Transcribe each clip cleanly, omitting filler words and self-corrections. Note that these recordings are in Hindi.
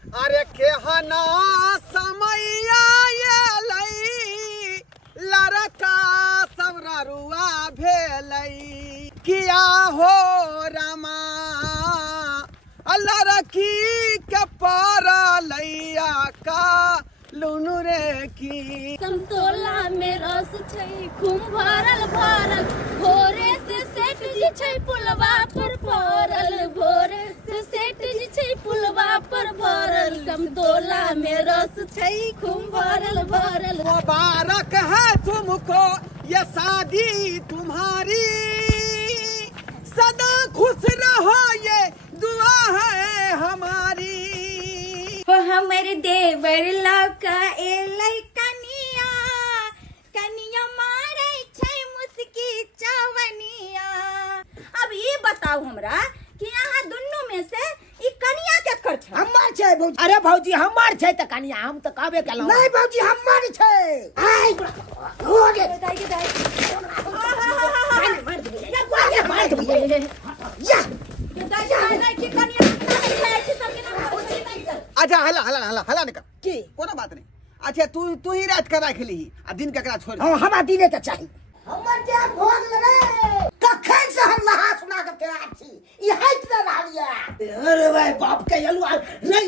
अरे केहना समैया ये लई लड़का सबरुआ भेलई किया हो रमा लड़की के परलैया का लुनु रे की समतोला में रस छै खूब भरल भरल भोरे से सेठ जी छै पुलवा पर भरल भोरे से सेठ जी छै पुलवा पर भरल समतोला में रस छै खूब भरल भरल। मुबारक है तुमको ये शादी तुम्हारी सदा खुश रहो ये दुआ है हमारी। हमर देवर लौका एलै कनिया कनिया मारै छै मुस्की चवनिया। अब ये बताओ हमरा कि यहाँ दुनू में से ई कनिया के कर छै? हमार छै भौजी। अरे भौजी हमार छै त कनिया हम त कहबे केलौ। नहीं भौजी हमार छै। आई हो गे दाई के दाई मार दे या दाई दाई की कनिया छै सबके ना होती नहीं चल। अच्छा हला हला हला हला निकल की कोनो बात नहीं। अच्छा तू ही रात कर रख ली आ दिन ककरा छोड़ हां हमरा दिने त चाही। हमर जे भोग लगे कखन से हम नहा सुना के तैयार छी ई हट न लालिया। अरे भाई बाप के यलु रे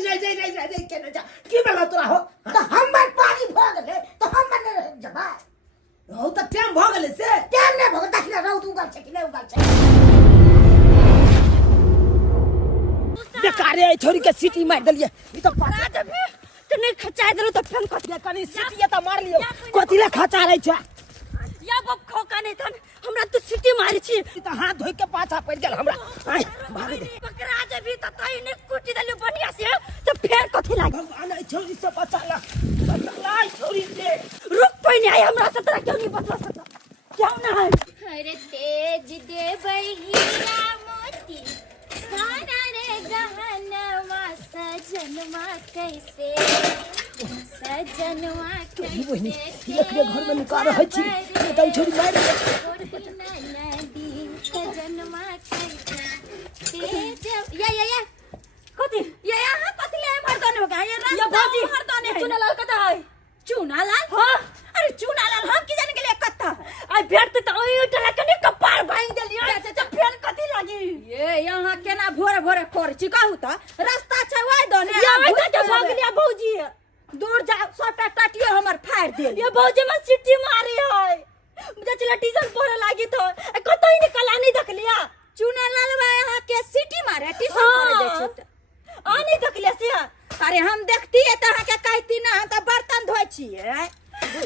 के न जा की बेला तोरा हो त हमर पानी भोग ले तो हम न रह जबा हो त टाइम भोग ले से टाइम ने भोग देखले रहू तू गल छै कि नहीं उगल छै। बेकारे छोरी के सीटी मार दलिए ई त पता जब तने खचा देलो त फेन कथि कनी सीटी त मार लियो कथिला खचा रे छै या बप खोका नहीं थन हमरा तो सीटी मारी छी त हाथ धोइ के पाछा पड़ गेल हमरा आई भाग दे पकड़ा जेबी त तई ने कुटी देलु बढ़िया से त फेर कथि लाग भगवान ई छोरी से बचाला छोरी से रुक पई नहीं हमरा से तोरा क्यों नहीं बचा सकता क्यों ना है। अरे तेज दे बहिया मोती सारा रे गहनवा सजनवा कैसे सजनवा कैसे लकड़े घर में निकाल रही छी ये त छोरी मार दे नदी सजनवा कैसे तेज या कथि ये यहाँ कथि ले मर्दाने हो गया ये रास्ता मर्दाने है चुना लाल कथा है चुना लाल हां अरे चुना लाल हम की जाने के लिए कथा आई भेट त ओई टला कने कपार भाई देलियो चाचा फेन कथि लागी ये यहाँ केना भोरे भोरे कर छी कहू त रास्ता छै वाई दने या ओई त भाग लिया भौजी दूर जा सबटा टाटियो हमर फाड़ देल ये भौजी में सिटी मारी है मुझे चला टीजन पड़े लागी तो कतई निकला नहीं देख लिया चुना लाल बा यहाँ के सिटी मारे टीजन पड़े दे छै आ नहीं देख लिया से अरे हम देखती है त के कहती ना त बर्तन धोइ छिए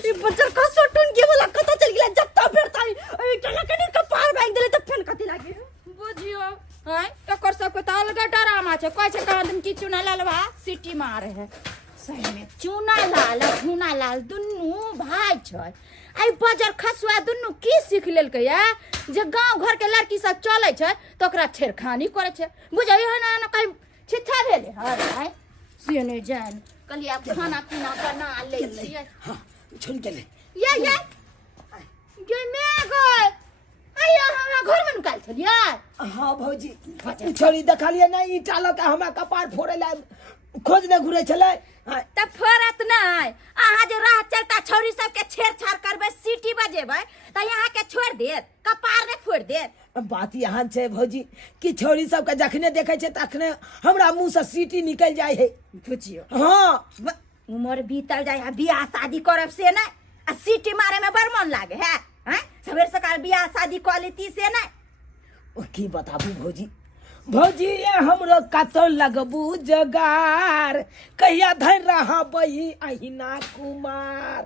ई बच्चा कसो टून के बोला कत चल गेला जत्ता फेरता ए टला कनी कपार भाग देले त फेन कथि लागी बुझियो हैं एकर सब के त अलग डरामा छै कहै छै कहन की चुना लालवा सिटी मारे है सही में चुना लाल दुन्नू भाई छै आई बाजार खसुआ दुन्नू की सीख लेलकै या जे गांव घर के लड़की सब चलै छै त ओकरा छेड़खानी करे छै बुझाई है ना कहीं छिछा भेले हाय से नहीं जान कलिया खाना पीना बना ले छिए हां छोरी के ले या ये मैं गए आया हमरा घर में निकाल छलिए। हां भौजी छोरी देखलिए नहीं ईटा लगा हमरा कपार फोड़े ला खोजने घुरे छले त फरत नहीं अहाँ जे राह चलता छोरी सब के छेड़छाड़ करबे सीटी बजेबे त यहाँ के छोड़ देत कपार ने फोड़ देत। बात यहाँ छै भौजी कि छोरी सब के जखने देखे छै तखने हमरा मुंह से सीटी निकल जाय है बुझियो हां उमर बीतल जाय है बियाह शादी करब से नहीं आ सीटी मारे में बड़ मन लागे है हैं सवेर सकाल बियाह शादी कर लेती से नहीं ओ की बताबू भौजी ये हमरो कतौ लगबू जगार कहिया धर रहा बही अहिना कुमार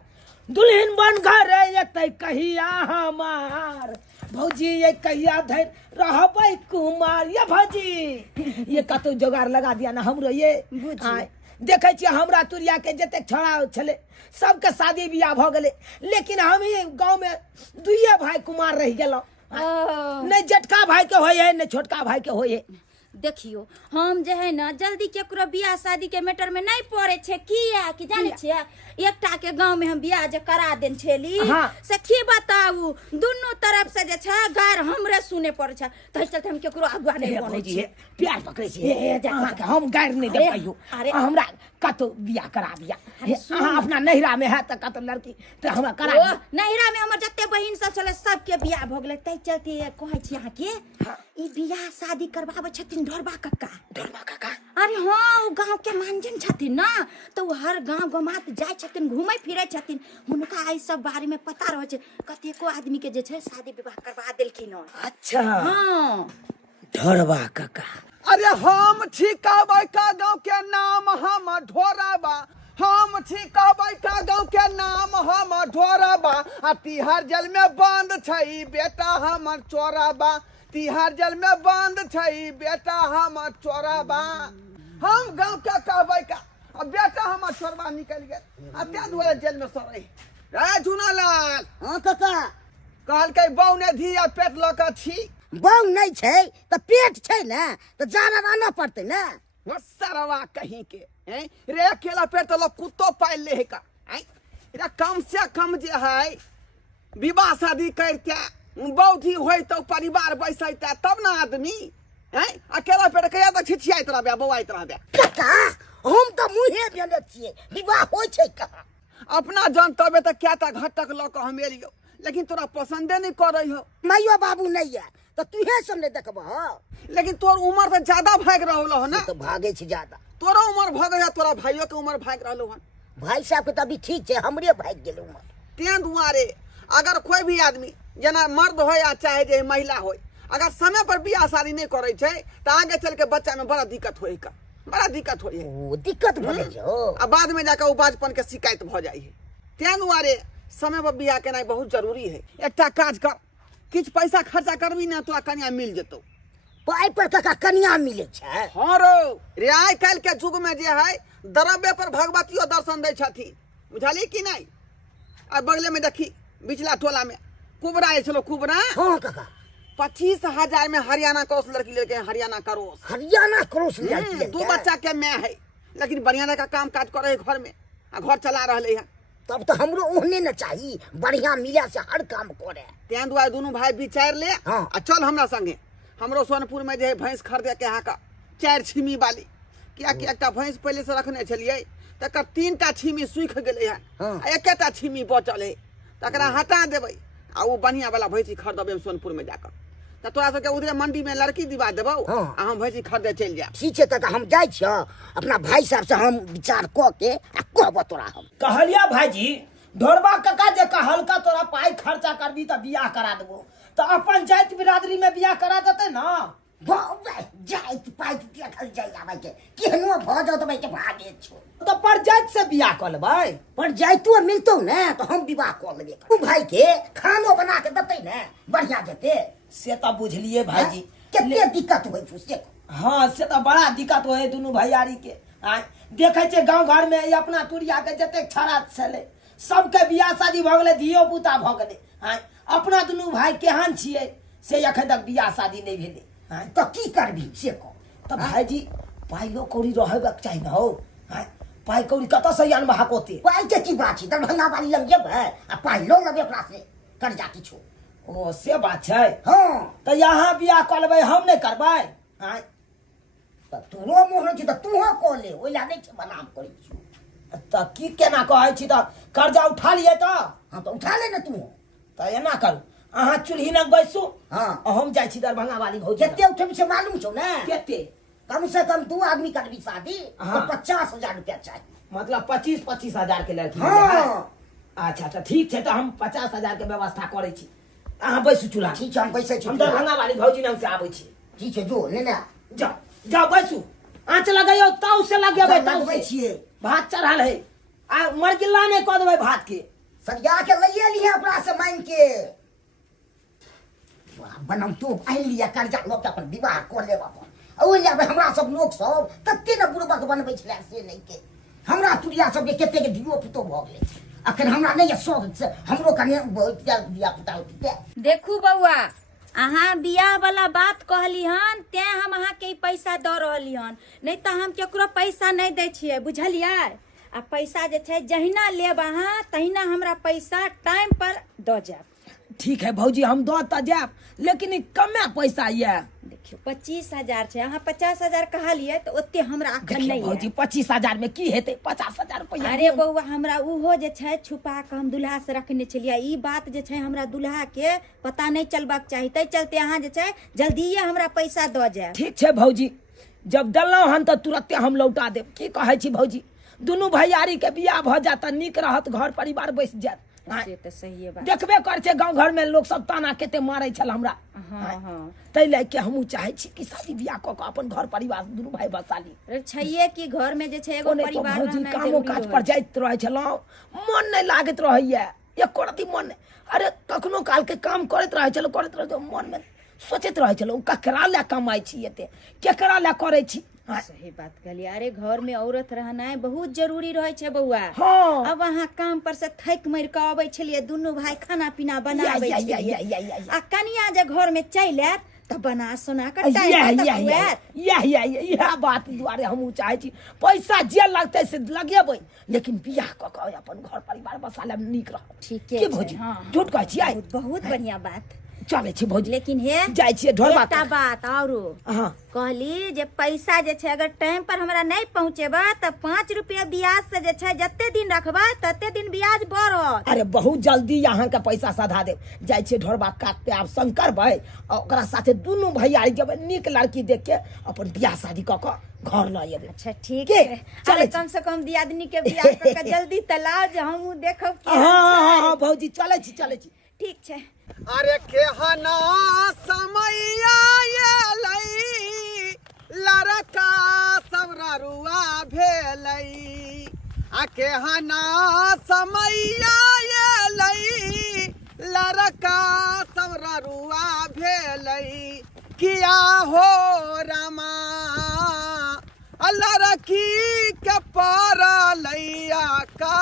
दुल्हन बन घर एतै कहिया हमार भौजी ये कहिया धर रहबै कुमार ये भौजी ये कतौ जोगार लगा दिया ना हमरो ये देखे छियै हमरा तुरिया के जते छोड़ा छले सबके शादी बियाह भ गेले लेकिन हम ही गांव में दुइये भाई कुमार रह गेलो नहीं जटका भाई के होय है नहीं छोटका भाई के होय है देखियो हम जे है ना जल्दी केकरो बियाह शादी के मैटर में नहीं पड़े छे किया कि जाने छिए एकटा के गांव में हम बियाह जे करा देन छेली से की बताऊ दोनों तरफ से जे छ गार हमरे सुने पड़े छ त चलते हम केकरो अगुआ नहीं बने छी प्यार पकड़े छी अहाँ के हम गार नहीं दे पाइयो हमरा कतो बियाह करा दिया अहाँ अपना नहिरा में है त कतो लड़की त हमरा करा दिया नहिरा में हमर जत्ते बहिन सब छले सबके बियाह भ गेले तै चलते कहै छी अहाँ के ई बियाह शादी करबाबे छथिन ढोरबा कक्का अरे हाँ गांव के मानजन छथिन ना तो हर गांव गमात जाय छथिन घूमै फिरै छथिन हुनका आई सब बारे में पता रह छै कतेको आदमी के जे छै शादी विवाह करवा देलखिन। अच्छा हाँ ढोरबा कक्का अरे हम ठिकाबै का गांव के नाम हम ढोराबा हम ठिकाबै का गांव के नाम हम ढोराबा आ तिहार जेल में बंद छै बेटा हमर चोराबा तिहार जेल में बंद छै बेटा हमर चोराबा हम गांव के कहबै का अब बेटा हमर चोरबा निकल गेल आ ते दुआरे जेल में सरै रे झुनालाल। हाँ कक्का कहलकै बौ ने धिया पेट ल क छी बौ नहीं छै त पेट छै ना त जाना रहना पड़ते ना सरवा कहीं के हैं रे अकेला पेट तो लोग कुत्तो पाल ले का हैं रे कम से कम जे है विवाह शादी करते बौधी होई तो परिवार बैसैता तब ना आदमी हैं अकेला पेट कया तो छिछियाइत रहबे बौआइत रहबे कक्का हम तो मुहे बेले छिए विवाह होय छै कहाँ अपना जान तबे त क्याटा घटक ल क हम एलियो लेकिन तोरा पसंदे नहीं करे हो माइयो बाबू नहीं है तो तुहे सब नहीं देखबो लेकिन तोर उम्र तो ज्यादा भाग रहलो हो ना तो भागे छी ज्यादा तोरा उम्र भाग है तोरा भाइयों के उम्र भाग रहलो हन भाई साहब के तभी ठीक छै हमरे भाग गेल उम्र ते दुआरे अगर कोई भी आदमी जना मर्द हो या चाहे जे महिला हो अगर समय पर बियाह शादी नहीं करे छै त आगे चल के बच्चा में बड़ा दिक्कत होई का बड़ा दिक्कत होई ओ दिक्कत भले जो आ बाद में जाकर उबाजपन के शिकायत भ जाई है ते दुआरे समय पर बियाह केनाइ बहुत जरूरी है। एकटा काज कर किछ पैसा खर्चा करबी ना तोरा कन्या मिल जेतौ पाई पर कक्का कन्या मिले छै। हाँ रो रे आइ काल के युग में जे है द्रव्य पर भगवतियो दर्शन दै छथि बुझाली कि नहीं आ बगले में देखी बिचला टोला में कुबरा चलो कुबरा हाँ कक्का 25,000 में हरियाणा क्रॉस लड़की लेके हरियाणा क्रॉस दो बच्चा के मैं है लेकिन बढ़िया का काम काज करे घर में आ घर चला रहे है तब तो हमरो ओहने न चाहिए बढ़िया मिला से हर काम करे तें दुआरे दोनों भाई विचार ले हाँ। आ चल हमरा संगे हमरो सोनपुर में जे भैंस खरीदे के यहाँ का 4 छिमी वाली क्या कि एकटा भैंस पहले से रखने छलिए तकर 3टा छिमी सूख गेले है हाँ। आ एकेटा छिमी बचल है तकरा हटा देबै आ वो बढ़िया वाला भैंसी खरीदबे सोनपुर में जाकर त तोरा सबके उधरे मंडी में लड़की दिवा देबौ हाँ। आ हम भैंसी खरीदे चल जाब ठीक है कक्का हम जाय छ अपना भाई साहब से हम विचार क के आ कहबो तोरा हम कहलिया भाईजी ढोरबा कक्का जे कहलका तोरा पाई खर्चा करबी त बियाह करा देबो त अपन जाति बिरादरी में बियाह करा देते ना बाबा जाइत पाइत देखल जाय आबै के केहनो भ जाओ त भाई के भागे छो तो पर जाति से बियाह कर लेबै पर जाइतो मिलतो ना तो हम विवाह कर लेबे तू भाई के खानो बना के देते ना बढ़िया देते से तो बुझलिए भाईजी कितने दिक्कत होय छु से हाँ से तो बड़ा दिक्कत हो दोनों भैयारी के देखे छे गांव घर में ये अपना तुरिया के जते छड़ा छले सबके बियाह शादी भ गेले धियो पुता भ गेले अपना दोनों भाई केहन छिए से अखन तक बियाह शादी नहीं भेले तो की करबी से को तो भाईजी पाइलो कौड़ी रहबक चाहिए न हो पाई कौड़ी कत से आनबा हकोते पाई के की बात छी दरभंगा वाली लग जेबै आ पाई लो लेबे ओकरा से कर्जा किछो ओ से बात छै हां तो यहाँ बियाह कर लेबै हम नहीं करबै त तोरो मोहन छी त तूहो क ले ओइला नहीं छै बनाम करै छी त की केना कहै छी त कर्जा उठा लिए त हां तो उठा ले न तू त एना करू अहाँ चुल्ही न बैसू हां हम जाय छी दरभंगा वाली भौजी केते उठबी से मालूम छौ ना केते कम से कम 2 आदमी करबी शादी हाँ। तो 50,000 रुपया चाहिए मतलब 25,000 के लड़की हाँ। अच्छा अच्छा ठीक है तो हम 50,000 के व्यवस्था करे छी अहाँ बैसू चूल्हा ठीक है हम बैसे छी हम दरभंगा वाली भौजी नाम से आबै छी ठीक है जो ले ना जाओ जाओ बैसू आँच लगाइयो ताऊ से लगेबै ताऊ से छिए भात चढ़ल है आ मरगिल्ला नहीं कह देबै भात के सरिया के लइए लिहे ओकरा से मांग के बनम तो आइन लिया कर्जा लोग अपन विवाह कर लेब अपन ओ लेबै हमरा सब लोग सब तते न बुढ़बक बनबै छले से नहीं के हमरा तुरिया सब के केते के धियो पुतो भ गेलै अखन हमरा नहीं शौक से हमरो कने बहुत दिया पुता होते देखू बउआ अहाँ बियाह वाला बात कहली हन ते हम अहाँ के पैसा दऽ रहली हन, नहीं तो हम केकरो पैसा नहीं दै छियै, बुझलियै। आ पैसा जे छै जहिना लेब अहाँ तहिना हमरा पैसा टाइम पर दऽ जायब। ठीक है भौजी, हम दऽ तऽ जायब, लेकिन ई कमे पैसा ये। देखियो 25,000 छै, अहाँ 50,000 कहलियै तऽ ओते हमरा अखन नहीं भौजी 25,000 में की हेतै? 50,000 रुपया। अरे बौआ हमरा उहो जे छै छुपा के हम दुल्हा से रखने छलियै, ई बात जे छै हमरा दुल्हा के पता नहीं चलबाक चाही, तै चलते अहाँ जे छै जल्दीए हमरा पैसा दऽ जायब। ठीक छै भौजी, जब देलहुँ हन तऽ तुरंते हम लौटा देब। की कहै छी भौजी? दुनू भैयारी के बियाह भऽ जात तऽ नीक रहत, घर परिवार बैस जायत। से तऽ सही बात। देखबे कर छै गाँव घर में लोग सब ताना केते मारै छल हमरा। तै ले के हमहू चाहे छी कि शादी बियाह कऽ के अपन घर परिवार दुनू भाई बसाली। छैये कि घर में जे छै एगो परिवार रहना कामो काज पर जाइत रहै छलहुँ, मन नहीं लागत रहैया, एको रती मन नहीं। अरे कखनो काल के काम करैत रहै छलहुँ, करैत रहै छलहुँ, मन में सोचैत रहै छलहुँ ककरा ले कमाई छी एते, केकरा ले करै छी। सही बात कहलिए। अरे घर में औरत रहनाइ बहुत जरूरी रहे छै बउआ। हाँ। अब अहाँ काम पर से थक मर के आबै छलिए, दुनू भाई खाना पीना बनाबै छलिए, आ कनिया जे घर में चलि आयत त बना सोना के यह बात दुआरे हमहू चाहे छी पैसा जे लगते से लगेबै, लेकिन बियाह क के अपन घर परिवार बसा ले नीक रह। ठीक है भौजी, झूठ कहै छियै? बहुत बढ़िया बात। चले छी भौजी, लेकिन हे जाय छियै ढोलबा। एकटा बात औरो कहली जे पैसा जे छै अगर टाइम पर हमरा नहीं पहुँचेबा त 5 रुपया ब्याज से जे छै जते दिन रखबा तते दिन ब्याज बढ़त। अरे बहुत जल्दी यहाँ के पैसा सधा देब। जाय छियै ढोलबा काटते आब शंकर भाई और ओकरा साथे दुनू भैयारी जब नीक लड़की देख के अपन बियाह शादी क के घर ल आइए। अच्छा ठीक है, चले कम से कम दियादनी के बियाह क के जल्दी तलाओ जे हमहू देखब कि। हां भौजी चले छी ठीक छै। अरे केहना समैया एलै, लड़का सबरा रुआ भेलै। आ केहना समैया एलै, लड़का सबरा रुआ भेलै। किया हो रामा लड़की के परलैया का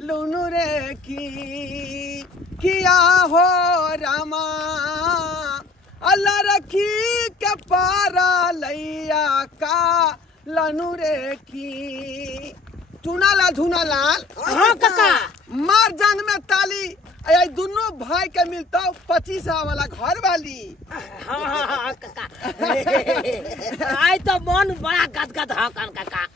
लुनु रे की। किया हो रामा लड़की के परलैया का लनु रे की। चुनालाल धुनालाल। हाँ काका। मार जान में ताली, आई दोनों भाई के मिलता 25 वाला घर वाली। हाँ काका। आई तो मन बड़ा गदगद ह काका।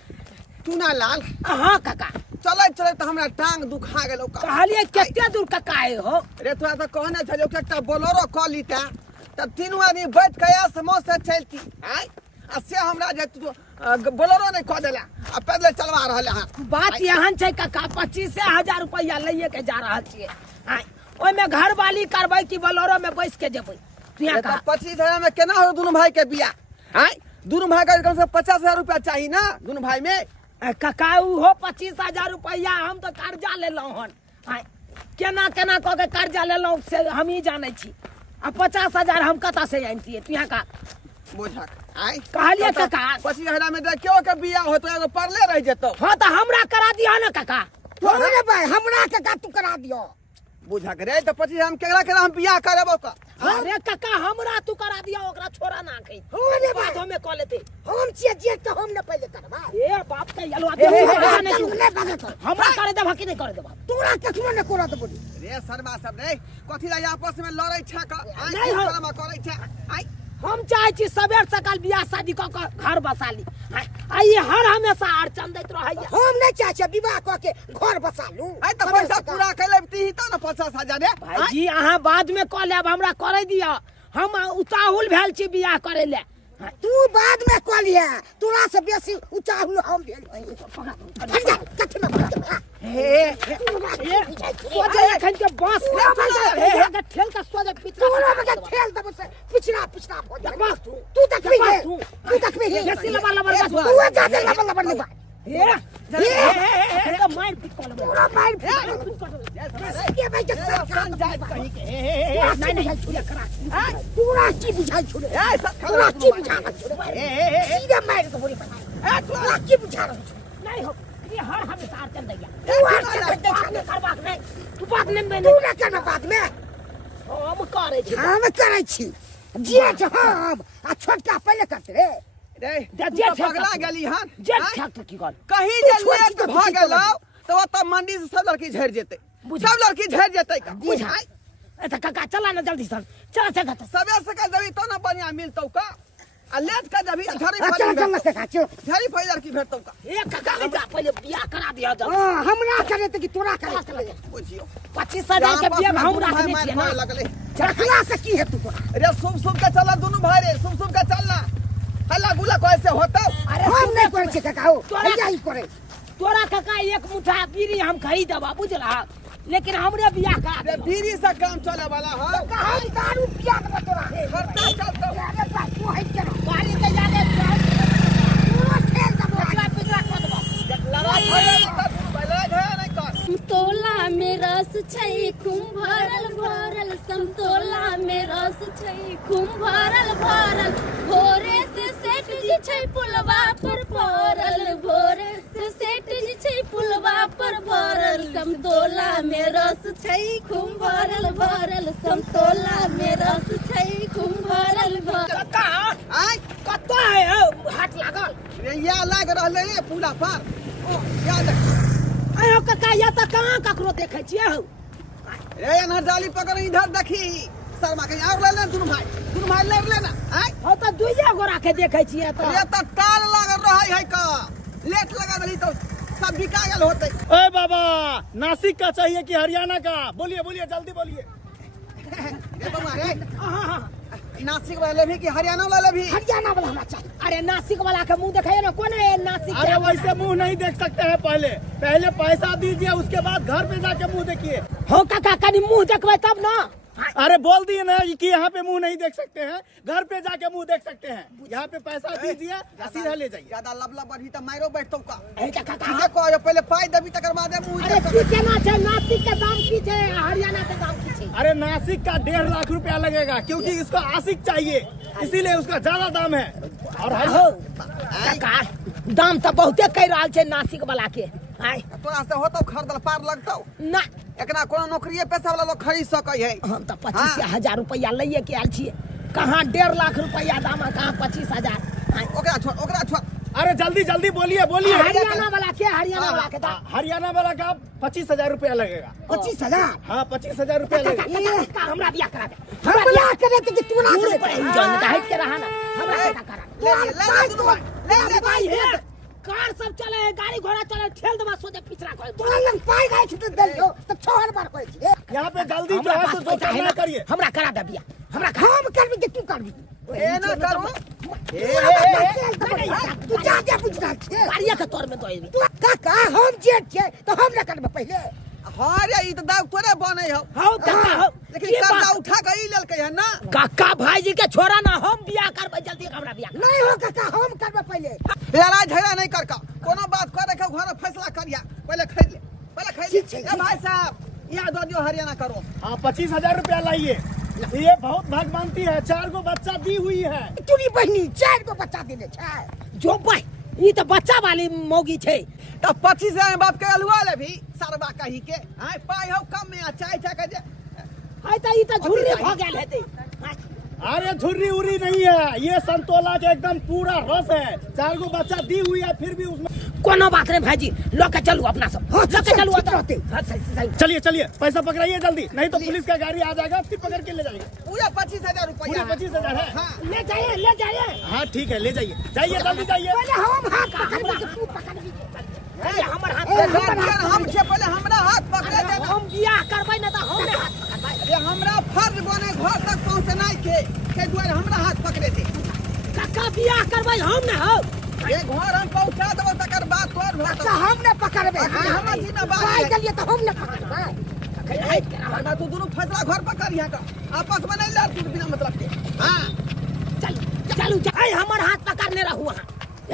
चुनालाल। हाँ काका। चले चले तो हमरा टांग दुखा गेलो। कहलिए केते दूर काका आए हो? रे तोरा तो कहने छलियो कि एकटा बोलेरो क लीता त तीनों आदमी बैठ के समोस से चलती। आय आ से हमरा जे बोलेरो नहीं क देला, आ पैदल चलवा रहले हां। बात यहन छै काका, 25,000 रुपया लइए के जा रहल छिए। आय ओय में घर वाली करबै कि बोलेरो में बैठ के जेबै? तुया का 25,000 में केना हो दोनों भाई के बियाह? आय दोनों भाई का कम से 50,000 रुपया चाहिए ना दोनों भाई में। काका उहो 25,000 रुपया हम तो कर्जा लेलहुँ हन। आय केना केना कऽ के कर्जा लेलहुँ से हम ही जानै छी। आ 50,000 हम कतऽ से आनतियै? तुया का बुझक। आय कहलिए काका 25,000 में क्यों के बियाह होतो एगो परले रह जेतो। हाँ तो हमरा करा दिया ना काका। तोरे भाई हमरा के तू करा दियो। बुझक रे तो 25,000 हम केकरा हम बियाह करबो का? अरे काका हमरा तू करा दिया, ओकरा छोड़ा ना कहीं। अरे बात हमें कह लेते। हम छिए जे तो हम न पहले करबा। ए बाप के यलो हमरा करे देबा कि नहीं करे देबा? तोरा कखनो न कोरा देबो रे शर्मा सब रे कथि ला आपस में लड़ै छ क? आय नहीं हो। शर्मा करै छ। आय हम चाहे छी सबेर सकाल बियाह शादी क के घर बसा ली। आई हर हमेशा अड़चन दैत रहैया। हम नहीं चाहे छी विवाह क के घर बसा लू। आय त पैसा पूरा कैले ती त न 50,000 रे। भाईजी अहाँ बाद में कह लेब, हमरा करे दिया। हम उताहुल भेल छी बियाह करे ले। तू बाद में कह लिया, तोरा से बेसी उचाहुल हम भेल। हट जा कथि में हे सोजे एखन के बस हे ठेल का सोजे तोरा में खेल देबो से पिछड़ा हो जा। तू देखबी है, तू देखबी है। बेसी लबा लबा तू जा दे लबा नहीं बा। हे मार पिट कर तोरा मार के भाई के जान जाए कहीं के। नहीं छुड़िया करा। तोरा की बुझाई छोड़े? तोरा की बुझाई छोड़े? सीधे मार के बोली बना। तोरा की बुझा नहीं हो ये हर हमेशा अड़चन दैया। तू अड़चन करबाक नहीं, तू बात नहीं तू ना करना बाद में। हम करे छी हम करे छी जेठ हम आ छोटका पहले करते रे रे जे तू तो छे पगला गेली हन जे हाँ? छक की कर कहीं तू जे छोड़ लेट तो भ किसी को गेलौ तो ओतऽ मंडी से सब लड़की झड़ जेतै सब लड़की झड़ जेतै का बुझाई ए त काका चला ना जल्दी सन चल चल सबे से का जभी तो ना बढ़िया मिलतौ का आ लेट का जभी झड़ी चल फड़ी चल से चल झड़ी फड़ी लड़की भेटतौ का ए काका हमरा पहले बियाह करा दिया जा हमरा करे त कि तोरा करे बुझियो 25,000 के बियाह हम रखने छिए ना लगले चखला से की है तू तोरा अरे शुभ के चला दोनों भाई रे शुभ के चलना हल्ला गुला कैसे होता अरे हम नहीं करे छी काका हो तोरा- भैया ही करे तोरा काका एक मुठा बीड़ी हम खरीदबा बुझला लेकिन हमरे बियाह करा अरे दे बीड़ी से काम चले वाला है कहां दारू पिया के तोरा खर्चा चलता अरे बा तू है के गाड़ी के जाने पूरा ठेल दबो पिछला कर दबा लड़ाई भले है नहीं कर समतोला में रस छै खूब भरल समतोला में रस छै खूब भरल भोरे से सेठ जी छै पुलवा पर पड़ल भोरे से सेठ जी छै पुलवा पर भरल समतोला में रस छै खूब भरल समतोला में रस छै खूब भरल काका आई कत्ता है हाथ लागल रे या लाग रहले रे पूरा पार ओ याद आयो काका या त कहां ककरो देखे छिए हो रे अनहर जाली पकड़ इधर देखी शर्मा के और ले दोनों भाई ले लेना आई हो त दुइया गोरा के देखे छिए त ये तो टाल लागल रहै है का लेट लगा दली तो सब बिका गेल होते ओए बाबा नासिक का चाहिए कि हरियाणा का बोलिए बोलिए जल्दी बोलिए रे बाबा रे नासिक वाले भी कि हरियाणा वाले भी हरियाणा वाला हमरा चाहिए अरे नासिक वाला के मुंह देखाइए ना कौन है नासिक अरे के वैसे मुंह नहीं देख सकते हैं पहले पैसा दीजिए उसके बाद घर पे जाके मुंह देखिए हो काका कनी मुंह देखबै तब ना अरे बोल दिए ना कि यहाँ पे मुंह नहीं देख सकते हैं घर पे जाके मुंह देख सकते हैं यहाँ पे पैसा दीजिए सीधा ले जाइए ज्यादा लबला बढ़ी त मारो बैठतौ का ए काका ठीक है को पहले पाई देबी तकर बाद मुंह अरे देख की केना छै नासिक के दाम की छै हरियाणा के दाम की छै अरे नासिक का 1.5 लाख रुपया लगेगा क्योंकि इसको आशिक चाहिए इसीलिए उसका ज्यादा दाम है और हो काका दाम त बहुते कह रहल छै नासिक वाला के आय तोरा से होतौ खरीदल पार लगतौ ना एकरा कोनो नौकरीये पेशा वाला लोग खरीद सकै है हम त 25,000 रुपया लइए के आयल छिए कहाँ 1.5 लाख रुपया दाम है कहाँ 25,000 आय ओकरा छोड़ अरे जल्दी जल्दी बोलिए बोलिए हरियाणा वाला के हरियाणा वाला के दाम हरियाणा वाला का 25,000 रुपया लगेगा 25,000 हाँ 25,000 रुपया लगेगा काका हमरा बियाह करा दे हमरा करे त कि तू ना दूर पर जन हट के रहा ना हमरा के करा ले भाई है कार सब चले है गाड़ी घोड़ा चले ठेल दबा सोदे पिछड़ा कर तोरा लंग पाई गए छ त दल त 6 बार करे छी यहाँ पे जल्दी जो है सो दो काम ना करिए हमरा करा दे बियाह हमरा हम करबी कि तू करबी ए ना करू तू जा जा बुझना छे बारिया के तोर में दोई तू काका हम जेठ छे तो हम ना करबे पहले हां रे ई त दाव तोरे बनै हो हो काका हो लेकिन कर्जा उठा के ई लेलकै है ना काका भाई जी के छोरा ना हम बियाह करबे जल्दी हमरा बियाह नहीं हो काका हम करबे पहले लड़ाई झगड़ा नहीं कर का कोनो बात कर के घर फैसला करिया पहले खरीद ले ठीक है, ए भाई साहब यहाँ दो दियो हरियाणा करो हाँ 25,000 रुपया लाइए ये बहुत भागवंती है 4 गो बच्चा दी हुई है तूरी बहनी 4 गो बच्चा देने छे जो भाई ई त बच्चा वाली मौगी छै तब 25,000 बाप के अलुआ ले भी सरबा कही के हां पाई हो कम में चाय चाय के है त ई त झुर्री भ गेल हेतै अरे झुर्री उरी नहीं है ये संतोला के एकदम पूरा रस है 4 गो बच्चा दी हुई है फिर भी उसमें कोनो बात नहीं भाईजी लोके चलू अपना सब लोके चलू सही चलिए चलिए पैसा पकड़ाइए जल्दी नहीं तो पुलिस का गाड़ी आ जाएगा फिर पकड़ के ले जाएगा पूरा 25,000 पूरे रुपया 25,000 है हां ले जाइए हाँ ठीक है ले जाइए जाइए जल्दी जाइए पहले हम हाथ पकड़बी कि तू पकड़बी पहले हमर हाथ हम छे पहले हमरा हाथ पकड़े दे हम बियाह करबै न त हम हाथ पकड़बै ये हमरा फर्ज बने घर तक पहुंचनाई के दुआरे हमरा हाथ पकड़े दे काका बियाह करबै हम न हो ये घर हम पहुंचा देबो तकर बाद तोर अच्छा हम ने पकड़बे हम जिम्मेदार पाई है देलिए तो हम ने पकड़बे हमरा तू दोनों फैसला घर पकड़ यहाँ का आपस में नहीं लड़ तू बिना मतलब के हां चलू जाए हमर हाथ पकड़ने रहू हां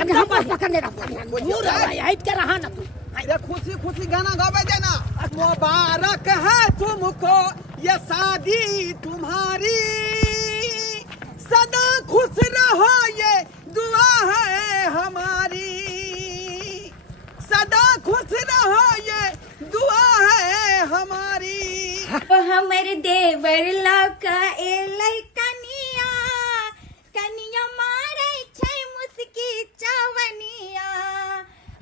एकदम बस पकड़ने रहो दूर भाई हट के रहा न तू ये खुशी खुशी गाना गावे देना मुबारक है तुमको ये शादी तुम्हारी सदा खुश रहो ये दुआ है हमारी सदा खुश रहो ये दुआ है हमारी ओ हमर देवर लौका एलै कनिया कनिया मारै छै मुस्की चवनिया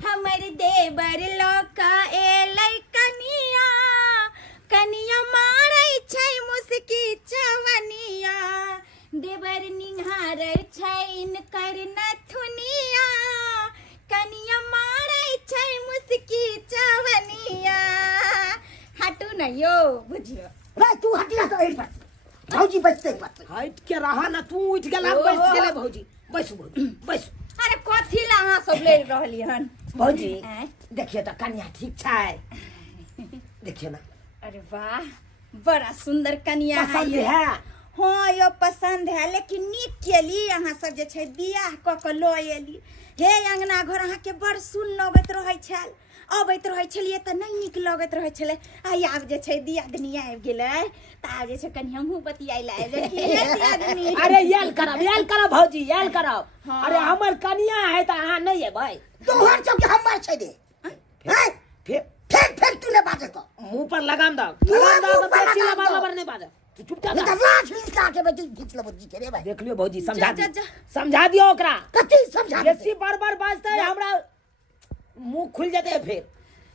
हमर देवर लौका एलै कनिया कनिया मारै छै मुस्की चवनिया देवर निहारै छै इनकर नथुनिया कनिया मारै छै मुस्की चवनिया हटू न यो बुझियो रे तू हटिया तो एही पर भौजी बैठते पर हट के रहा ना तू उठ गेला बैठ गेले भौजी बैसू भौजी बैसू अरे कथी ला अहाँ सब ले रहली हन भौजी आँय? देखिए तो कन्या ठीक छै देखिए ना अरे वाह बड़ा सुंदर कन्या है पसंद ये। है हाँ यो पसंद है लेकिन नीक केली अहाँ सब जे छै बियाह क के ल एली हे अंगना घर अहाँ के बड़ सुन लगैत रहै छल अबैत रहै छलिए त नहीं नीक लगैत रहै छले आई आब जे छै दियादनी आबि गेलै त आब जे छै कनि हमहू बतियाइ ला आबि कि हे दियादनी अरे याल करब भौजी याल करब हाँ। अरे हमर कन्या है तो अहाँ नहीं एबै तोहर सब के हमर छै दे हैं फिर तू ने बाजे तो मुंह पर लगाम दो मुंह लगाम दो पर बेसी लगाम दो। लबर नहीं बाजे तू चुपचाप नहीं रह। तो लाठ हिलका के बेटी खींच ले बुद्धि के रे भाई देख लियो भौजी समझा जा, दियो जा। समझा दियो ओकरा कथी समझा दे बेसी बार बाजते हमरा मुंह खुल जाते फिर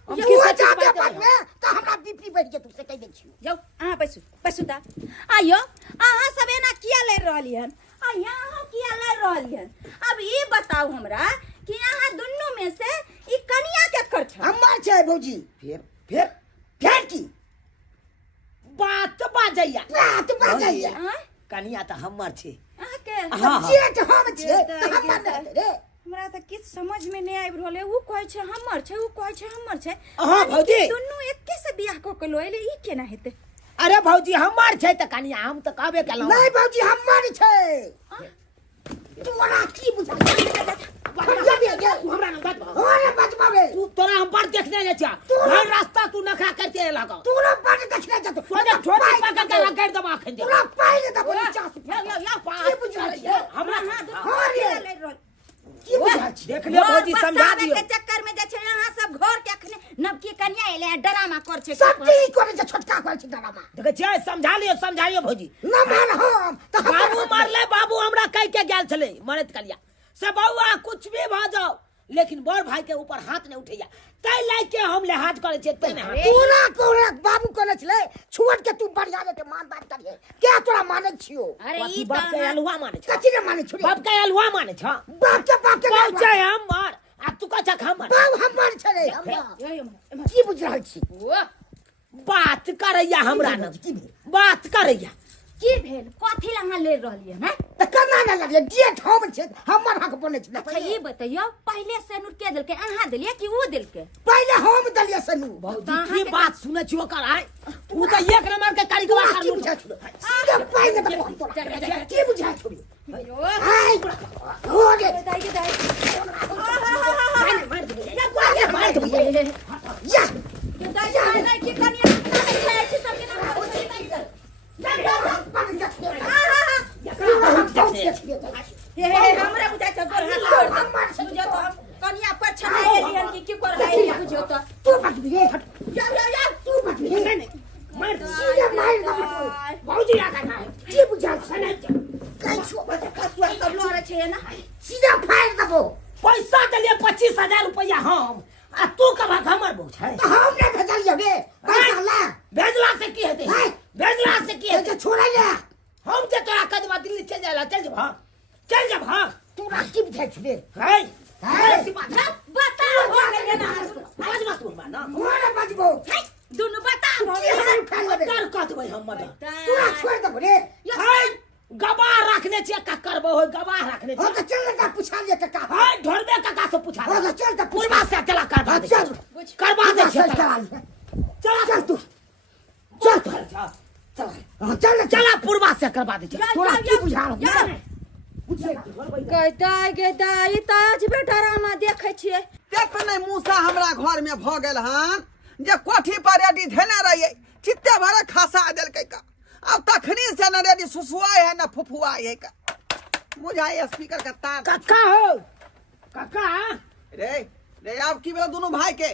हम ये किससे हुआ जा चुप दे बात पर करें? में तो हमरा बीपी बढ़ के तुझसे कह दे छियो जाओ अहाँ बैसू बैसू ता आइयो अहाँ सब एना किया ले रहली हन आ यहाँ किया ले रहली हन अब ई बताओ हमरा कि अहाँ दुन्नु में से ई कनिया के कर छ हमर छै भौजी फिर की बात बाजैया बात बाजैया कनिया तो हमर छै अहाँ के हाँ। जे तो हम छै ये तो हमर तो- नहीं रे हमरा त किछ समझ में नहीं आबि रहले ऊ कहै छै हमर छै ऊ कहै छै हमर छै हाँ, यानी भौजी। कि दुन्नु एके से बियाह क के लइले ई केना हेतै अरे भौजी हमर छै तो कनिया हम तो कहबे केलौं नहीं भौजी हमर छै तोरा की बुझा हमरा ना बात ओरे बचबावे तू तोरा हम बड़ देखने ले जा हर रास्ता तू नखा करके लगा तोरा बड़ देखने जा तोरे छोटी पकड़ के लगा दबा खे दे तोरा पाई दे बोली चास की बुझा छै हमरा हाँ रे। की बुझा छै देख ले भौजी समझा दियो के चक्कर में जे छै अहाँ सब घर के अखने नवकी कन्या एले ड्रामा कर छै सब ठीक करे छै छोटका करे छै डरामा देखे छै समझाइयो भौजी न मान हम तो बाबू मारले बाबू हमरा कह के गेल छले मरत कलिया से बउआ कुछ भी भ जाओ लेकिन बड़ भाई के ऊपर हाथ नहीं उठैया तै लाई के हम लिहाज करे छै तै नहीं तोरा कोरे बाबू कोने छले छोड़ के तू बढ़िया रे मान बात करिए क्या तोरा माने छियो अरे तू ई बाप के अलुआ माने छ कथी रे माने छोड़ी बाप के अलुआ माने छ बाप के कहै छै हम मार आ तू कह छ हम मार बाप हमर छै रे हमर की बुझ रहल छी बात करैया हमरा न की भेल? बात करैया की भेल कथी ला अहाँ ले रहलिए हैं त कना न लगले जेठ हम छै हमर हक बने छै अच्छा ये बताइयो पहले से नूर के देलके अहाँ देलिए कि वो देलके पहले हम दलिए सनु भौजी की बात सुने छियो कर आय तू तो एक नंबर के कारीगवा कर की लू बुझा छोड़ी सीधे पाई दे तोरा की बुझा छोड़ी अयो हाय हो गे दाई दाई या दाई नहीं कि कनिया नहीं छै ऐसी सब के ना होती नहीं कर हे हमरा बुझा छ गोर हाथ कर बुझो तो कनिया पर छनाए एलियन की कर है बुझो तो तू बट दिए या तू बट दिए मार सीधे मार दे भौजी आ करना है की बुझा छने कई छो कसुआ सब लड़े छै ना सीधा फाड़ दबो पैसा देलिए 25,000 रुपया हम आ तू कब हमर बहु छै तो हम ने भेजलिए बे पैसा ला भेजला से की हेतै हाय। भेजला से की ये हेतै तो छोड़ा ले हम जे तोरा कदमा दिल्ली चल जाला चल जब हां तू राखी बुझा छबे है हाय। ऐसी बात है बता हो गेले ना आज मत बोल ना मोरे बजबो दुनु बता हो की हाल खा लेबे कर कह देबै हम मत तू छोड़ दबो रे है गवाह रखने छियै का करबो हो गवाह रखने हो छियै तो चल ना पूछा ले का है ढोलबे काका से पूछा हो तो चल तो पूर्वा से चला करवा दे चल करवा दे चल चल चल तू चल चल चल चला पूर्वा से करवा दे तोरा की बुझा रहा गदाई गदाई ताज बेटारामा देखै छियै देख नहीं मूसा हमरा घर में भ गेल हन जे कोठी पर रेडी धेने रहिए चित्ते भरे खसा देलकै का अब तखनी से न रेडी सुसुआई है न फुफुआई है का बुझाई स्पीकर का तार काका हो काका रे रे अब की बोला दोनों भाई के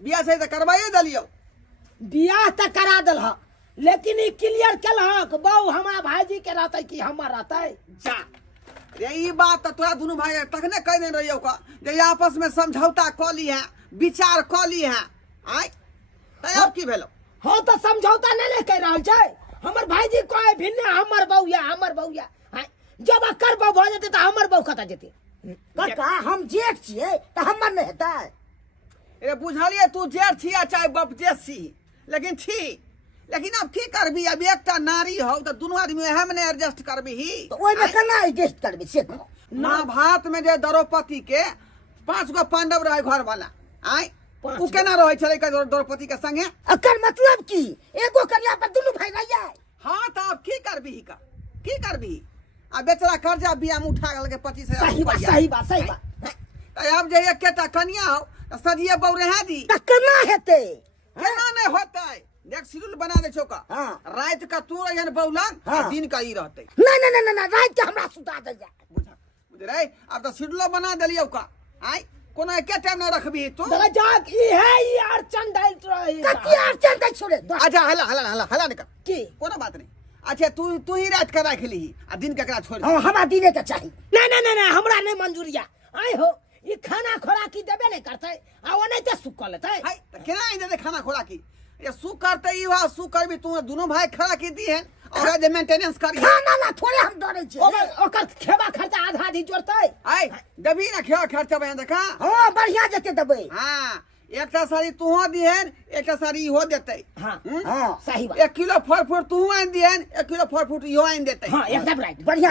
बियाह से करवाइए दलियो बियाह त करा दल लेकिन ई क्लियर केलहक बहु हमारा भाईजी के रहते कि हमर रहते जा ये बात तो तोरा दोनों भाई तखने कह देने रहियो का जे आपस में समझौता क ली है विचार क ली है आय तो अब की भेलो हो तो समझौता नहीं ले कह रहल छै हमर भाईजी कहे भिन्ने हमर बहुया आय जब अकर बहु भ जेते त हमर बहु कता जेते काका हम जेठ छिए त हमर नहीं हेतै ए बुझलिए तू जेठ छिया चाहे बाप जेठ छी लेकिन अब की करबी अब एकटा नारी हो तो दोनों आदमी एहे में एडजस्ट करबी ही तो ओइ में केना एडजस्ट करबे से कहो महाभारत में जे द्रौपदी के 5 गो पांडव रहे घर वाला आय उ केना रहे छले द्रौपदी के संगे अकर मतलब की एगो कन्या पर दुनू भाई रह जाए हां त अब की करबी का की करबी आ बेचारा कर्जा बिया में उठा गल के 25,000 सही बात त अब जे एकेटा कन्या हो त सजिए बौ रहे दी त केना हेतै केना नहीं होतै देख शेड्यूल बना दे छौका हाँ। रात का तू रहन बौलन हाँ। दिन का ई रहतै नहीं रात के हमरा सुता दे जा बुझ रे अब तो शेड्यूल बना देलियौ का आय कोनो एके टाइम न रखबी तू दला जाक ई है ई अड़चन डाल रही कति अर्चन तक छोड़े अच्छा हला निकल की कोनो बात नहीं अच्छा तू ही रात का रख ली आ दिन केकरा छोड़ हां हमरा दिने के चाहिए नहीं हमरा नहीं मंजूरिया आय हो ई खाना खोराकी देबे नहीं करते आ ओ नहीं त सुक लेते हाय त केना आई दे खाना खोला की ये सु करते ई हुआ सु करबी तू दोनों भाई खड़ा की दी है और जे मेंटेनेंस करी खाना ना थोड़े हम डरे छी ओकर खेबा खर्चा आधा आधी जोड़ते आय दबी ना खेवा खर्चा बहन देखा हां बढ़िया जते देबै हां एकटा साड़ी तूहो दिहन एकटा साड़ी इहो देतै हां हां सही बात 1 किलो फल फ्रूट तूहो आन दिहन 1 किलो फल फ्रूट इहो आन देतै हां एकदम राइट बढ़िया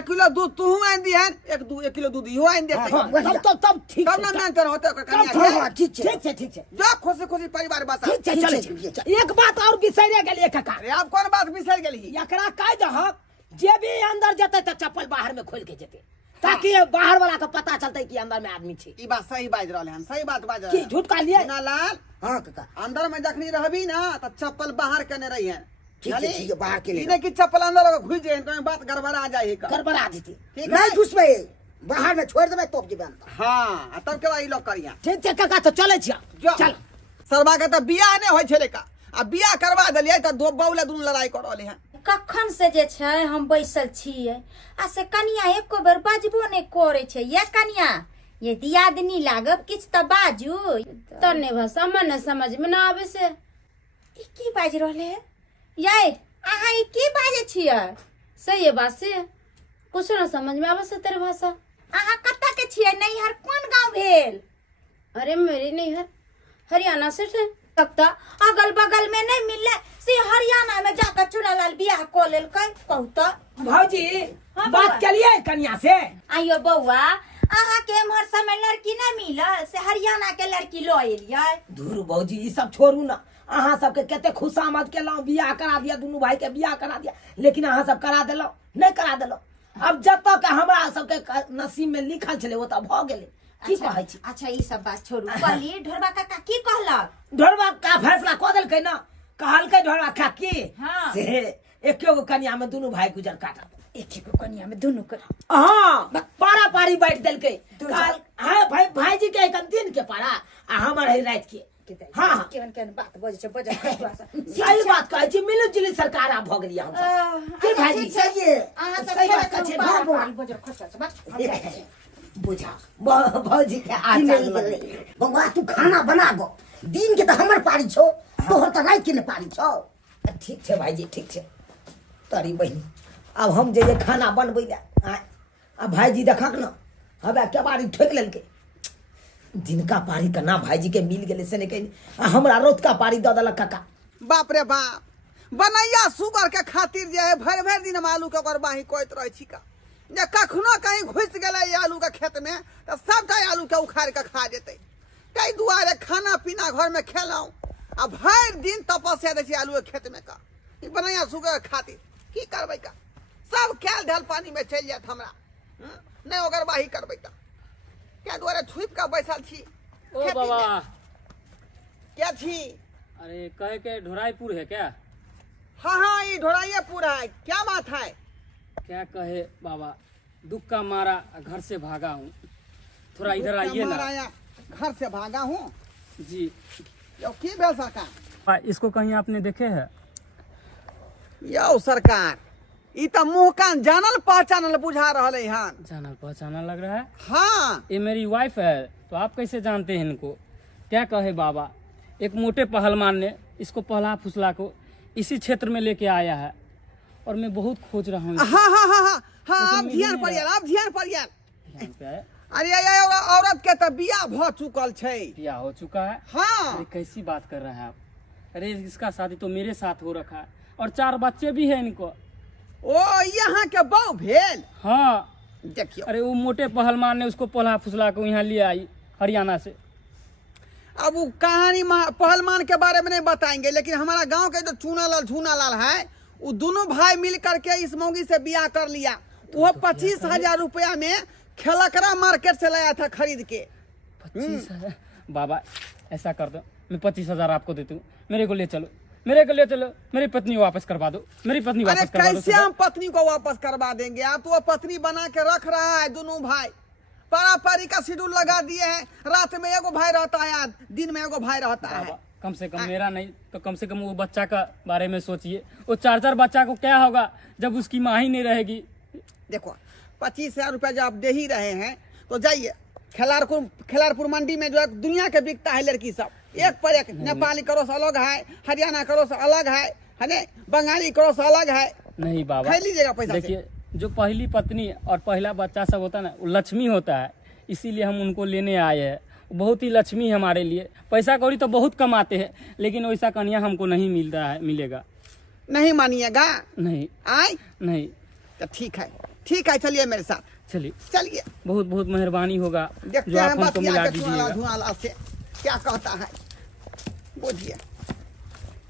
1 किलो दूध तूहो आन दिहन 1 किलो दूध इहो आन देतै हां तब ठीक तब ना मेंटेन होतै ओकर कन्या हां के हां ठीक छै जो खुशी खुशी परिवार बसा ठीक छै चले एक बात और बिसरे गेलिए काका अरे आप कौन बात बिसर गेली एकरा कह दहक जे भी अंदर जते त चप्पल बाहर में खोल के जेते ताकि बाहर वाला को पता चलते कि अंदर में आदमी छे ई बात सही बाज रहले हन सही बात बाज की झूठ का लिए ना लाल हां काका अंदर में जखनी रहबी ना त चप्पल बाहर कने रही है ठीक है बाहर के ले इने की चप्पल अंदर घुस जाए तो बात गड़बड़ा जाए का गड़बड़ा देती ठीक नहीं है घुसबे बाहर में छोड़ देबै तब जेबै अंदर हां तब के ई लोग करिया ठीक छै काका तो चले छिया चल सरबा के त बियाह ने होय छले का आ बियाह करवा देलिए त दो बौला दुनु लड़ाई कर रहले हैं कखन से जे छै हम बैसल छियै आ से कनिया एको बेर बाजबो नहीं करे छै ये कनिया ये दियादनी लागब किछ त बाजू तने भाषा मन समझ में ना आवे से ई की बाज रहले है ये अहाँ ई की बाजे छियै सही है बात से कुछ ना समझ में आवे से तेरे भाषा अहाँ कत्ता के छियै नैहर कोन गांव भेल अरे मेरी नहीं है हरियाणा से थे तब त अगल बगल में नहीं मिलले से हरियाणा में जाकर चुनालाल बियाह को लेल कहू त भौजी बात के लिए कन्या से आइयो बौआ अहाँ के एम्हर समय लड़की नहीं मिलल से हरियाणा के लड़की लो एलियै धुर भौजी ई सब छोड़ू ना अहाँ सबके कते खुशामद केलहुँ बियाह करा दिया दुनू भाई के बियाह करा दिया लेकिन अहाँ सब करा देलहुँ नहीं करा देलहुँ अब जब तक हमरा सबके नसीब में लिखल छले वो त भ गेले की कहै छी अच्छा ई सब बात छोड़ू कहली ढोरबा काका की कहलक ढोरबा का फैसला क देलकै ना कहलकै ढोरबा का की हाँ। से एकेगो कन्या में दुनू भाई गुजर काटा एक कन्या में दोनों कर हाँ पारा पारी बैठ देलकै हाँ भाईजी के एक दिन के पारा आ हमर है रात के हाँ केवन बात बजे छै बजे सही बात कहै छी मिली जुली सरकार आ भ गेलियै हम की भाईजी चाहिए अहाँ सब सही बात छै बजे खर्चा बुझा भौजी के आचार बउआ तू खाना बना गो दिन के त हमर पारी छौ तोहर त रात के ने पारी छौ ठीक छै भाईजी ठीक छै तोरी बहिनी अब हम जे खाना बनबै ले अब भाईजी देखक न हबे केबाड़ी ठोक लेलकै दिनका पारी का ना भाईजी के मिल गेलै से नहीं कहीं हमरा रोज का पारी दऽ देलक काका बाप रे बाप बनैया सुगर के खातिर जे है भर भर दिन आलू के ओकर बाही कोइत रहे छी का जे कखनो कहीं घुस गेलै आलू के खेत में तो सबटा आलू के उखाड़ के खा जेतै ताहि दुआरे खाना पीना घर में खेलौं आ भर दिन तपस्या दै छी आलू के खेत में का ई बनैया सुगर के खातिर की करबै का सब खेल ढल पानी में चलि जात हमरा नहीं ओकर बाही करबै का क्या दुआरे छुप का बैसल छी ओ बाबा क्या छी अरे कहे के ढोराईपुर है क्या हाँ ये ढोराइया पूरा है क्या बात है क्या कहे बाबा दुख का मारा घर से भागा हूँ थोड़ा इधर आइए ना घर से भागा हूँ जी यो की भेल सरकार इसको कहीं आपने देखे है यो सरकार ई तो मुंह कान जानल पहचानल बुझा रहले हन। जानल पहचाना लग रहा है। हाँ ये मेरी वाइफ है, तो आप कैसे जानते हैं इनको? क्या कहे बाबा, एक मोटे पहलवान ने इसको पहला फुसला को इसी क्षेत्र में लेके आया है और मैं बहुत खोज रहा हूँ। हाँ हाँ हाँ हाँ हाँ लेकिन आप मिल ध्यान नहीं पड़ियान, रहा। आप ध्यान पड़ियान। ध्यान पे आया। अरे ये औरत के तो बियाह भ चुकल छै। क्या हो चुका है? हाँ अरे कैसी बात कर रहे हैं आप? अरे इसका शादी तो मेरे साथ हो रखा है और 4 बच्चे भी हैं इनको। ओ यहाँ के बहू भेल। हाँ देखियो अरे वो मोटे पहलवान ने उसको पहला फुसला को यहाँ ले आई हरियाणा से। अब वो कहानी पहलवान के बारे में नहीं बताएंगे, लेकिन हमारा गांव के जो झूनालाल है वो दोनों भाई मिल करके इस मौगी से बियाह कर लिया। वो 25,000 रुपया में खेलकरा मार्केट से लाया था खरीद के। 25,000? बाबा ऐसा कर दो, मैं 25,000 आपको देती हूँ, मेरे को ले चलो, मेरे को ले चलो, मेरी पत्नी वापस करवा दो, मेरी पत्नी अरे वापस करवा दो। कैसे हम पत्नी को वापस करवा देंगे? आप तो वो पत्नी बना के रख रहा है। दोनों भाई पारी का शेड्यूल लगा दिए हैं। रात में एगो भाई रहता है, दिन में एगो भाई रहता है। बाबा कम से कम मेरा नहीं तो कम से कम वो बच्चा का बारे में सोचिए। वो 4 बच्चा को क्या होगा जब उसकी माँ ही नहीं रहेगी? देखो 25,000 रुपया जब आप दे ही रहे हैं तो जाइए खिलारपुर मंडी में जो है दुनिया के बिकता है लड़की सब, एक पर एक। नेपाली करोस अलग है, हरियाणा करोस अलग है, बंगाली करोस अलग है। नहीं बाबा, खाई लीजिएगा पैसा से। देखिए जो पहली पत्नी और पहला बच्चा सब होता है ना, वो लक्ष्मी होता है, इसीलिए हम उनको लेने आए हैं। बहुत ही लक्ष्मी है हमारे लिए। पैसा कौड़ी तो बहुत कमाते हैं, लेकिन वैसा कन्या हमको नहीं मिल रहा है, मिलेगा नहीं मानिएगा? नहीं। आए नहीं तो ठीक है, चलिए मेरे साथ, चलिए, चलिए बहुत बहुत मेहरबानी होगा देखते जो आप हैं हमको मिला बतिया के दीजिएगा। धुआंलाल से क्या कहता है। बुझिए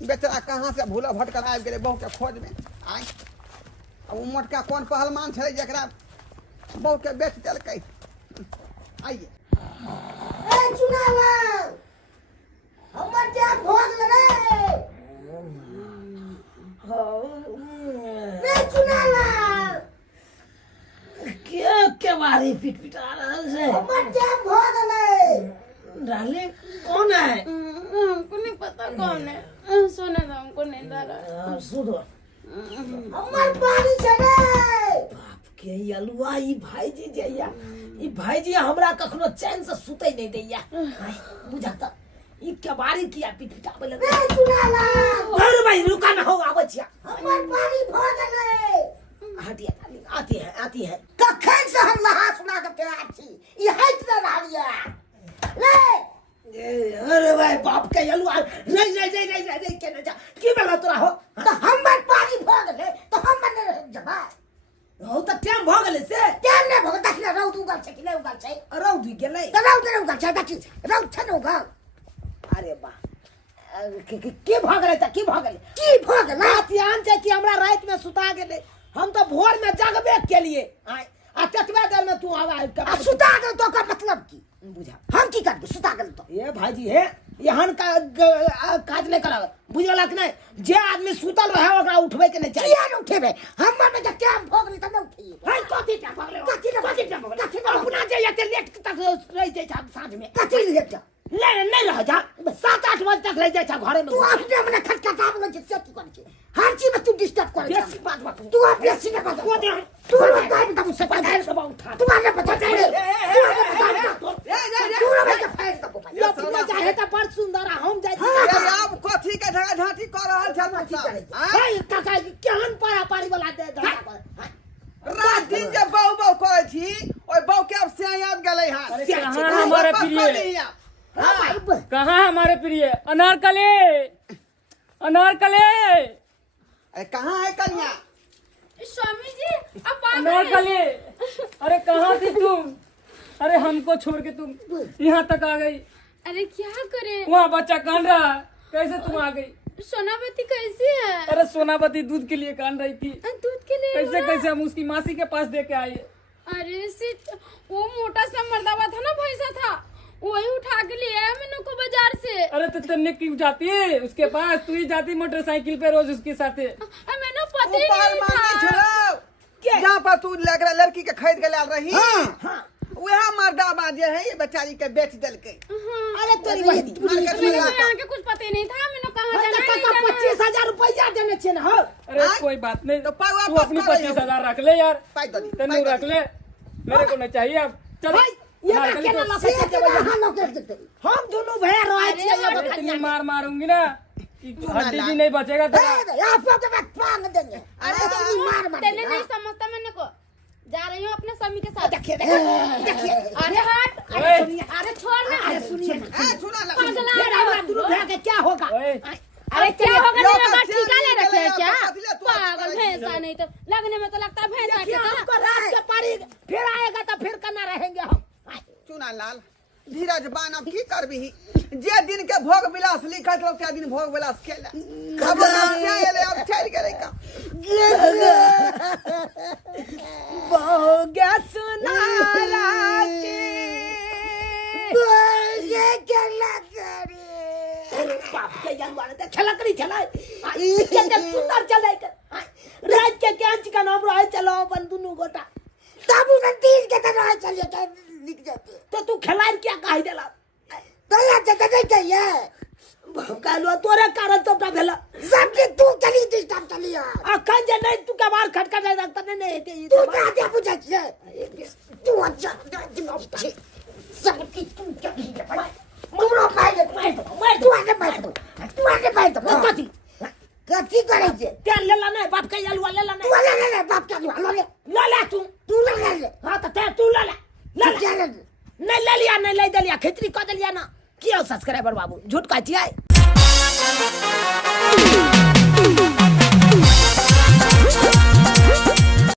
बेचारा कहाँ से भूला भटकर आबि गेलै बहू के खोज में। आय अब उ मोटका कौन पहलवान छलै जकरा बहू के बेच देलकै। आइए ए चुनाव हमर जे भोग लगे रे चुनाव क्या बारी पिटपिटा रहल छै? हमर जे भोग लगे डाले कौन है? हमको नहीं पता कौन है। सोने दो, हमको नींद आ रहा है। सुनो हमर पानी छले बाप के अलुआ ई भाईजी जइया, ई भाईजी हमरा कखनो चैन से सुतै नहीं दैया। बुझाता ई केवारी किया पिटपिटाबे लगे। रे चुनाव अरे भाई रुका ना, हो आबै छिया। हमर पानी भोग लगे हटिया आती है। कखन से हम नहा सुना के तैयार छी, ई हट न रहलिए ले। अरे भाई बाप के अलुआ नहीं केने जा की बेला तोरा हो? तो हमर पानी भोग ले तो हम न रह जबा हो त टाइम भ गेलै से केन ने भोग देखले रौद उगल छै कि नहीं उगल छै? रौद गेलै। तो रौद उगल छै देखी रौद छै न उगल। अरे बा की भ गेलै त की भ गेलै? की भोग ले ध्यान छै कि हमरा रात में सुता गेलै, हम तो भोर में जगबे केलिए। आ कतबा देर में तू आवा आ सुता गल तो का मतलब की? बुझा हम की करबे सुता गल तो? ये भाईजी है यहन का काज नहीं करावे, बुझला कि नहीं? जे आदमी सुतल रहे ओकरा उठबे के नहीं चाहिए। किया न उठेबे? हमर में जे टाइम भोग ले त न उठिए। हाय कथि टाइम भ गेलै? कथि न कथि टाइम भ गेलै? कथि न अपना जे एते लेट तक रह जाय छ साँझ में। कथि ले जा नहीं रह जा, 7-8 बजे तक रह जाय छ घरे में। तू अपने मने खटखटाब लग से की कर छी? हर चीज में तू डिस्टर्ब कर बेसी बात मत। तू अब बेसी न बात को दे तू लोग टाइम तब से पता है सब उठा। तू आने पता है तू आने पता है तू लोग के फाइल तब ये अपना चाहे त बड़ सुंदर आ, हम जाय छी। अरे आप कथी के झगड़ा झांटी कर रहल छल कथी करे छी? हाय काका केहन पारी वाला दे धंधा रात दिन जे बहू करे छी ओइ बहू के अब से याद गेलै हां। अरे कहाँ हमारे प्रिय, कर। कहाँ हमारे प्रिय अनारकली, अनारकली, अरे कहाँ है कन्या? स्वामी जी अब बात अनारकली, अरे कहाँ थी तुम? अरे हमको छोड़ के तुम यहाँ तक आ गई। अरे क्या करें? वहाँ बच्चा कान रहा है, कैसे तुम आ गई? सोनावती कैसी है? अरे सोनावती दूध के लिए कान रही थी। दूध के लिए कैसे हुआ? कैसे हम उसकी मासी के पास दे के आए। अरे सिट वो मोटा सा मर्दावा था ना, भैंसा था, वही उठा के ले आया मैंने को बाजार से। अरे तो तन्ने क्यों जाती है उसके पास? तू ही जाती मोटरसाइकिल पे रोज उसके साथ। मैंने पता ही ऊपर नहीं मांगे था। छलो जहाँ पर तू लड़की के खरीद के लाल रही वह मर्दाबा जे है ये बेचारी के बेच देलकै। अरे तोरी बहनी मार्केट में मेरे को लाकर। यहाँ के कुछ पता ही नहीं था, मैंने कहा जाना है, काका जाना है। 25,000 रुपया देने छे न हो। अरे हाँ, कोई बात नहीं, तो पाई तू वापस अपनी कर रही 25,000 रख ले यार, पाई दो दी, तेनू पाई दो रख ले, मेरे को नहीं चाहिए अब। चल भाई ये मार ना के केना तो- लपट के देबै हम दोनों भैया रहे छियै अरे एगो इतनी खनिया में। मार मारूंगी ना कि हड्डी भी नहीं बचेगा तेरा। आपको तो मैं पांग देंगे अरे तो मार मार तेने नहीं समझता मैंने को जा रही हूँ अपने स्वामी के साथ। देखिए देखिए अरे हट, ओए, अरे छोड़ ना, अरे सुनिए ना सुना ला पागल फिर हमारा दोनों भैया के क्या होगा ओए, अरे क्या होगा, यो तेरे का बात चेन ठीका ले रखे है निकले, क्या? यो का पतिले, तू पागल आगे भैंसा नहीं तो लगने में तो लगता है भैंसा देखिए के हमको रात के पारी फिर आएगा तो फिर कना रहेंगे हम। चुना लाल धीरज बान अब की करबी जे दिन के भोग विलास लिखत हो त्या दिन भोग विलास खेला अब से आले अब ठहर के का बहु सुनारा ये क्या करे बाप के जानवर ते खेला करी चला के सुंदर चले के रात के कैंच का नाम रहे चलो अपन दोनों गोटा तब उसे 30 के तरह चलिए क्या लिख जाते तो तू खिलाड़ क्या कह देला तो यार जगह चाहिए कहलो तोरे कारण सबटा भेला सबके तू चली डिस्टर्ब चली यार अखन जे नहीं तू के बार खटखट जाए तने नहीं हेते तू क्या दे पूछे तू अच्छा अच्छे सब की तू चली मुरो मार तू आने मार दो कथी कथी करे छे तेल लेला नहीं बाप के अलवा लेला तू नहीं ले बाप का ले ले तू ले हां तो ते तू ले क्या ले नहीं ले लिया नहीं ले दिया खिचड़ी क दिलिया ना किया सब्सक्राइबर बाबू झूठ कहती है